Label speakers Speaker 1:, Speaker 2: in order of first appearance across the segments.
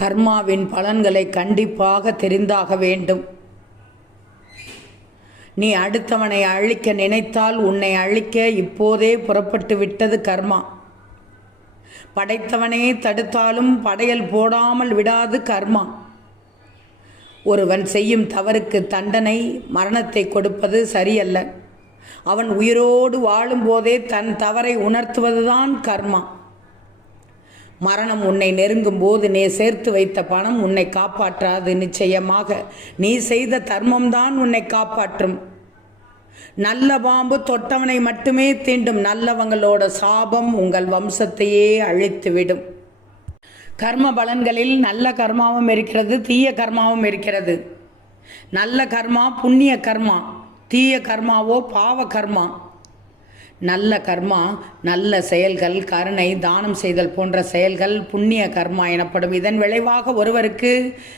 Speaker 1: கர்மாவின் பலன்களை கண்டிப்பாக தெரிந்தாக வேண்டும். நீ அடுத்தவனை அழிக்க நினைத்தால் உன்னை அழிக்க இப்போதே புறப்பட்டு விட்டது கர்மா. படைத்தவனே தடுத்தாலும் படையல் போடாமல் விடாது கர்மா. ஒருவன் செய்யும் தவறுக்கு தண்டனை மரணத்தை கொடுப்பது சரியல்ல. அவன் உயிரோடு வாழும்போதே தன் தவறை உணர்த்துவதுதான் கர்மா. மரணம் உன்னை நெருங்கும் போது நீ சேர்த்து வைத்த பணம் உன்னை காப்பாற்றாது நிச்சயமாக. நீ செய்த தர்மம்தான் உன்னை காப்பாற்றும். நல்ல பாம்பு தொட்டவனை மட்டுமே தீண்டும். நல்லவங்களோட சாபம் உங்கள் வம்சத்தையே அழித்துவிடும். கர்ம பலன்களில் நல்ல கர்மாவும் இருக்கிறது தீய கர்மாவும் இருக்கிறது. நல்ல கர்மா புண்ணிய கர்மா தீய கர்மாவோ பாவ கர்மா. நல்ல கர்மா நல்ல செயல்கள் கருணை தானம் செய்தல் போன்ற செயல்கள் புண்ணிய கர்மா எனப்படும். இதன் விளைவாக ஒருவருக்கு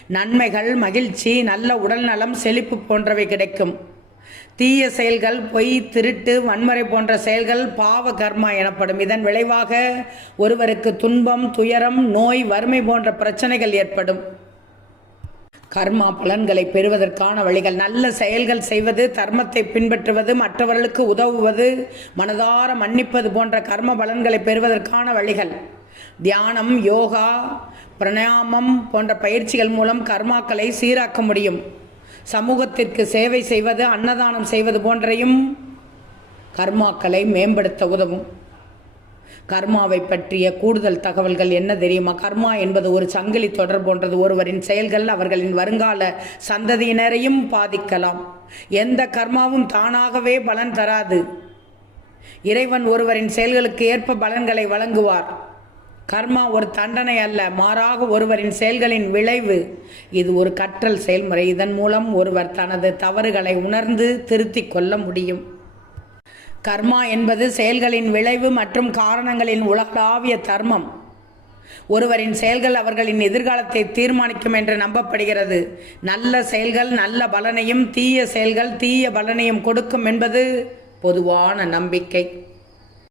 Speaker 1: நன்மைகள் மகிழ்ச்சி நல்ல உடல்நலம் செழிப்பு போன்றவை கிடைக்கும். தீய செயல்கள் பொய் திருட்டு வன்முறை போன்ற செயல்கள் பாவ கர்மா எனப்படும். இதன் விளைவாக ஒருவருக்கு துன்பம் துயரம் நோய் வறுமை போன்ற பிரச்சனைகள் ஏற்படும். கர்மா பலன்களை பெறுவதற்கான வழிகள். நல்ல செயல்கள் செய்வது தர்மத்தை பின்பற்றுவது மற்றவர்களுக்கு உதவுவது மனதார மன்னிப்பது போன்ற கர்ம பலன்களை பெறுவதற்கான வழிகள். தியானம் யோகா பிரணாமம் போன்ற பயிற்சிகள் மூலம் கர்மாக்களை சீராக்க முடியும். சமூகத்திற்கு சேவை செய்வது அன்னதானம் செய்வது போன்றையும் கர்மாக்களை மேம்படுத்த உதவும். கர்மாவை பற்றிய கூடுதல் தகவல்கள் என்ன தெரியுமா? கர்மா என்பது ஒரு சங்கிலி தொடர் போன்றது ஒருவரின் செயல்கள் அவர்களின் வருங்கால சந்ததியினரையும் பாதிக்கலாம். எந்த கர்மாவும் தானாகவே பலன் தராது. இறைவன் ஒருவரின் செயல்களுக்கு ஏற்ப பலன்களை வழங்குவார். கர்மா ஒரு தண்டனை அல்ல மாறாக ஒருவரின் செயல்களின் விளைவு. இது ஒரு கற்றல் செயல்முறை. இதன் மூலம் ஒருவர் தனது தவறுகளை உணர்ந்து திருத்திக் கொள்ள முடியும். கர்மா என்பது செயல்களின் விளைவு மற்றும் காரணங்களின் உலகளாவிய தர்மம். ஒருவரின் செயல்கள் அவர்களின் எதிர்காலத்தை தீர்மானிக்கும் என்று நம்பப்படுகிறது. நல்ல செயல்கள் நல்ல பலனையும் தீய செயல்கள் தீய பலனையும் கொடுக்கும் என்பது பொதுவான நம்பிக்கை.